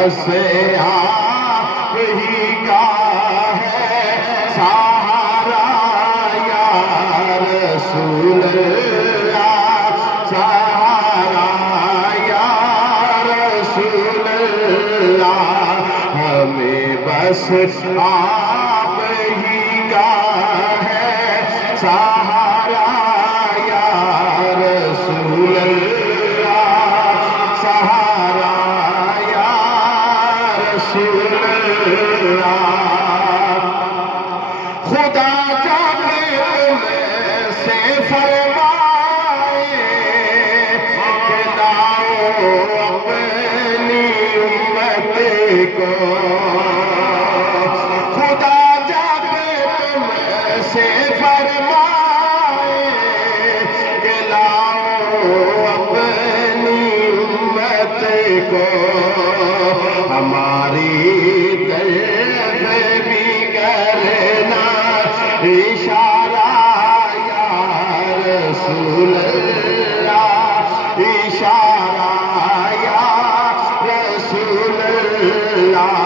بس آپ ہی کا ہے سہارا یا رسول اللہ، سہارا یا رسول اللہ، ہمیں بس آپ ہی کا ہے سہارا یا رسول اللہ، سہارا یا رسول اللہ۔ خدا جب تم سے فرمائے کہ لاؤ اپنی امت کو، خدا جب تم سے فرمائے کہ لاؤ اپنی امت کو، ہماری طرف بھی کرنا اشارہ یا رسول اللہ، اشارہ یا رسول اللہ،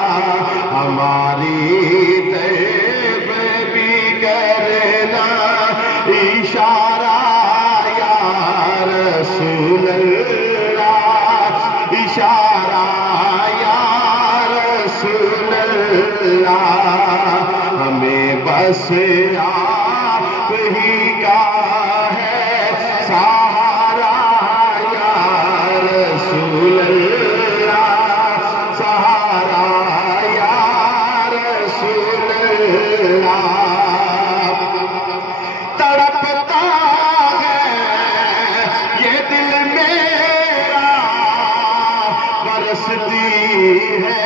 ہماری طرف بھی کرنا اشارہ یا رسول اللہ، اشارہ یا رسول اللہ، ہمیں بس آپ ہی کا ہے سہارا یا رسول اللہ، سہارا یا رسول اللہ۔ تڑپتا ہے یہ دل میرا، برستی ہے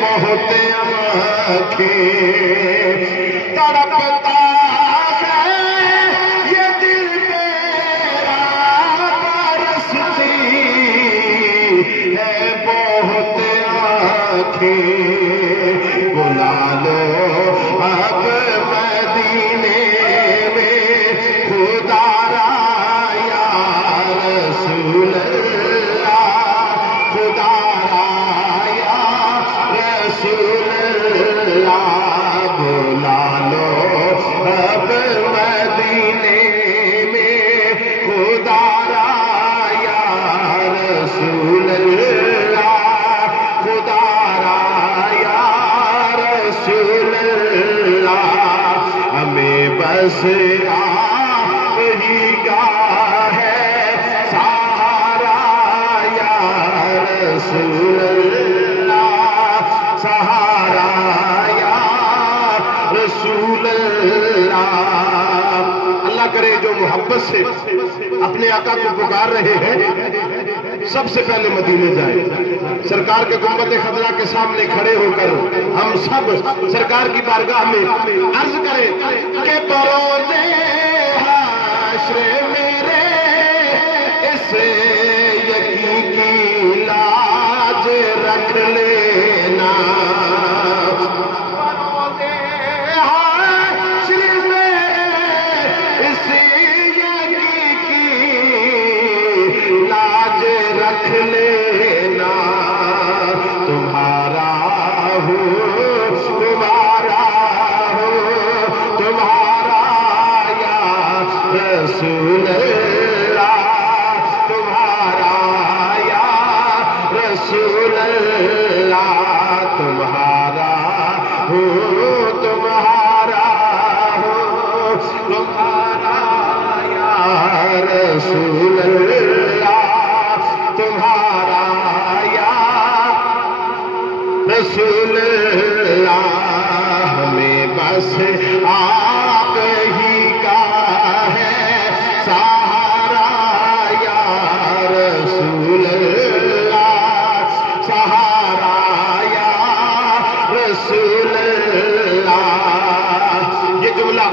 بہت آنکھیں، تڑپتا ہے یہ دل میرا، برستی ہے بہت آنکھیں، بلا لو اب مدینے میں خدا را یا رسول اللہ، خدا را یا رسول اللہ، بلا لو اب مدینے میں خدا را یا رسول اللہ، خدا را یا رسول اللہ، ہمیں بس آپ ہی کا ہے سہارا یا رسول اللہ، سہارا یا رسول اللہ۔ اللہ کرے جو محبت سے اپنے آقا کو پکار رہے ہیں سب سے پہلے مدینے جائیں، سرکار کے گنبد خضرا کے سامنے کھڑے ہو کر ہم سب سرکار کی بارگاہ میں عرض کریں کہ بروز حشر میرے اس یقین کی لاج رکھ لینا، بروز حشر میرے اس یقین کی لاج رکھ لینا، تمہارا ہوں تمہارا ہوں تمہارا یا رسول اللہ، تمہارا یا رسول اللہ، تمہارا ہوں تمہارا ہوں تمہارا یا رسول اللہ، تمہارا یا رسول اللہ، ہمیں بس آپ ہی کا ہے سہارا یا رسول اللہ، سہارا یا رسول اللہ۔ یہ جملہ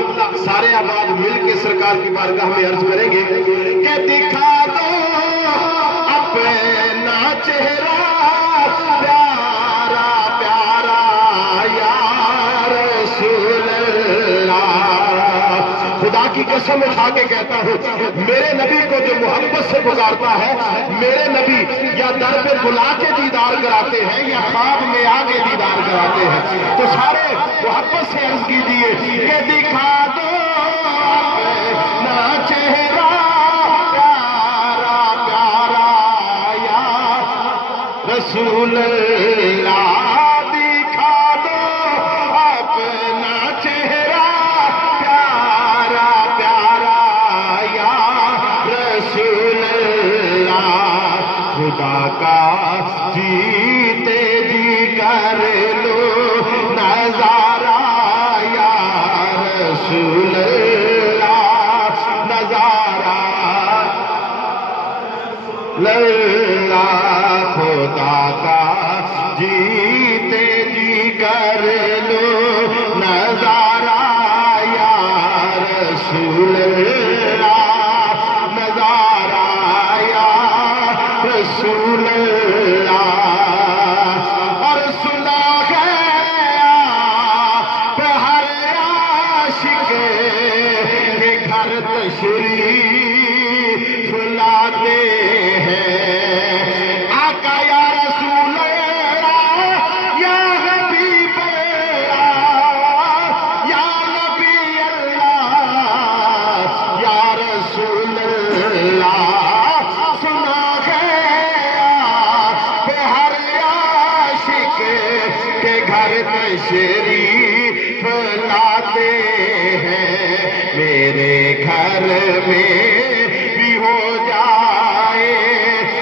سارے آباد مل کے سرکار کی بارگاہ میں عرض کریں گے کہ دکھا دو اپنا چہرہ پیارا پیارا یا رسول اللہ، خدا کی قسم اٹھا کے کہتا ہوں میرے نبی کو جو محبت سے پکارتا ہے، میرے نبی یا در پہ بلا کے دیدار کراتے ہیں یا خواب میں آ کے دیدار کراتے ہیں، تو سارے محبت سے عرض کیجیے کہ دکھا دو اپنا چہرہ پیارا پیارا یا رسول اللہ، دکھا دو اپنا چہرہ پیارا پیارا یا رسول اللہ، خدا کا جیتے جی کر لو نظارہ یا رسول اللہ، نظارہ اللہ، خدا کا جیتے جی کر لو نظارہ یا رسول اللہ، نظارہ یا رسول اللہ، اور سنا گیا ہر عاشق کے گھر تشریف لاتے ہیں، آقا یا رسول اللہ یا حبیب اللہ یا نبی اللہ یا رسول اللہ، سنا گیا ہر عاشق کے گھر تشریف لاتے ہیں، میرے گھر میں بھی ہو جائے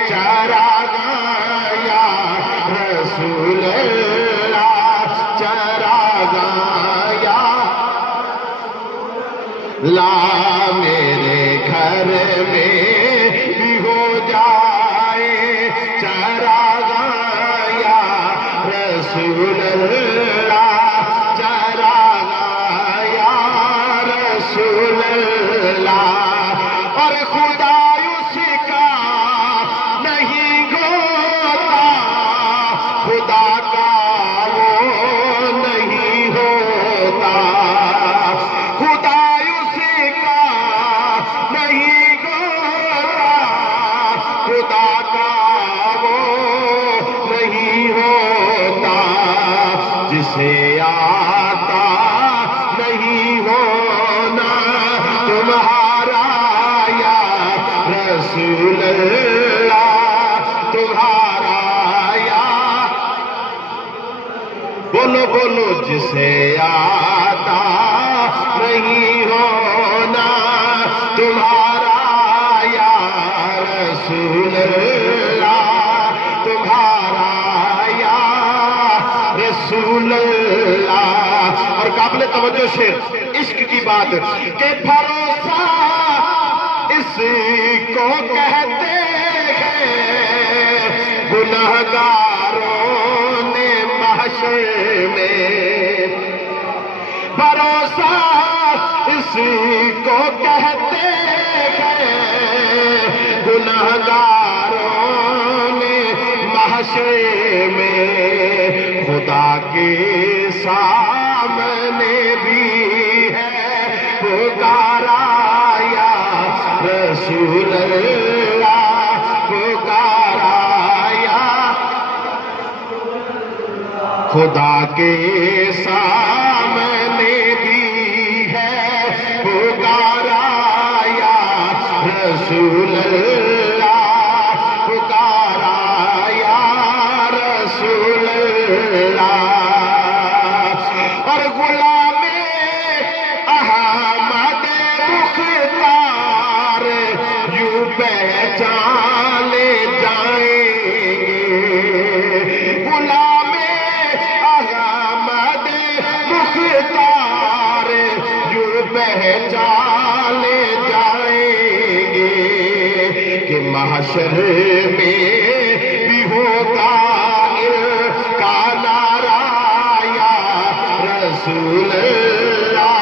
چراغ یا رسول اللہ، چراغ یا لا، میرے گھر میں بھی ہو جائے چراغ یا رسول اللہ، چراغ یا رسول اللہ، اور خدا اس کا نہیں ہوتا، خدا کا وہ نہیں ہوتا، خدا اس کا نہیں ہوتا، خدا کا وہ نہیں ہوتا، جسے آتا نہیں ہونا تمہارا یا رسول اللہ، تمہارا یا، بولو بولو، جسے آتا نہیں ہونا تمہارا یا رسول اللہ، تمہارا یا رسول اللہ، اور قابل توجہ سے عشق کی بات کہ بھروسہ اس کو کہتے ہیں گنہگاروں نے محشر میں، بھروسہ اس کو کہتے ہیں گنہگاروں نے محشر میں، خدا کے سامنے بھی ہے پکارا یا رسول اللہ، پکارا یا، خدا کے سامنے بھی ہے پکارا یا رسول اللہ، پکارا یا رسول اللہ، اور غلام احمد مختار یوں پہچانے جائیں گے، غلام احمد مختار یوں پہچانے جائیں گے کہ محشر میں بھی ہوگا کا نعرہ یا رسول اللہ،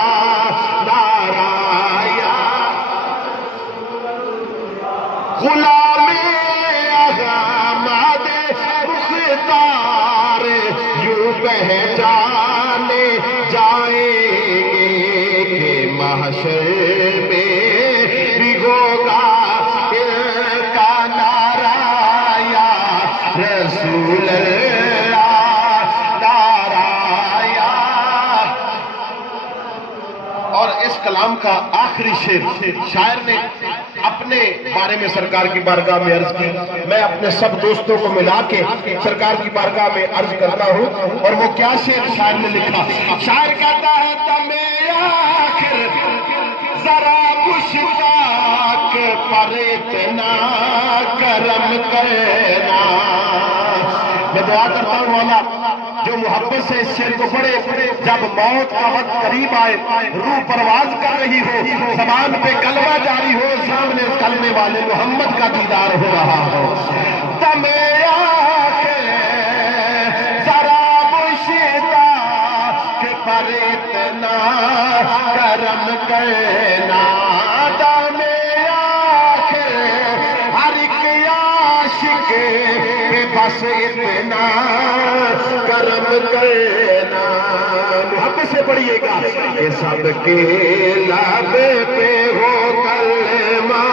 نعرہ یا غلام احمد مختار یوں پہچانے جائیں گے کہ محشر میں بھی ہوگا ان کا نعرہ یا رسول اللہ، نعرہ یا۔ اور اس کلام کا آخری شعر شاعر نے اپنے بارے میں سرکار کی بارگاہ میں عرض کی۔ میں اپنے سب دوستوں کو ملا کے سرکار کی بارگاہ میں عرض کرتا ہوں، اور وہ کیا شعر شاعر نے لکھا؟ شاعر کہتا ہے تمہیں آخر ذرا مشتاق پر اتنا کرم کرنا۔ میں دعا کرتا ہوں مولا جو محبت سے اس شعر کو پڑھے، جب موت کا وقت قریب آئے، روح پرواز کر رہی ہو، زبان پہ کلمہ جاری ہو، سامنے اس کلمے والے محمد کا دیدار ہو رہا ہو۔ تمہیں آخر ذرا مشتاق پر اتنا کرم کرنا، تمہیں آخر ہر ایک عاشق پہ بس اتنا کرم کرنا۔ محبت سے پڑھیے گا کہ سب کے لب پہ ہو کلمہ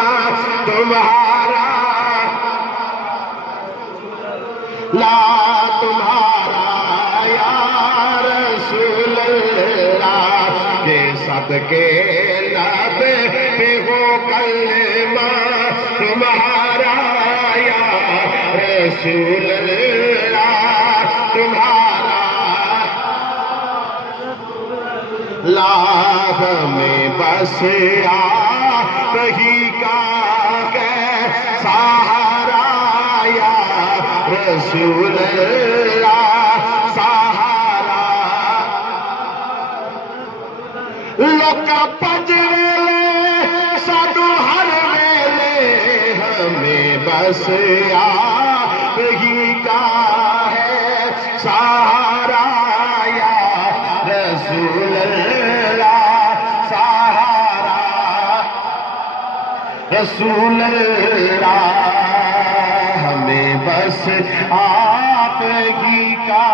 تمہارا، لا تمہارا یا رسول اللہ، کہ سب کے لب پہ ہو کلمہ تمہارا یا رسول اللہ، تمہارا لا ہمیں بس آپ ہی کا ہے سہارا یا رسول اللہ، سہارا۔ لوکا پجویلے سادو ہر ویلے ہمیں بس آپ ہی کا ہے سہارا یا رسول اللہ، سہارا رسول اللہ، ہمیں بس آپ ہی کا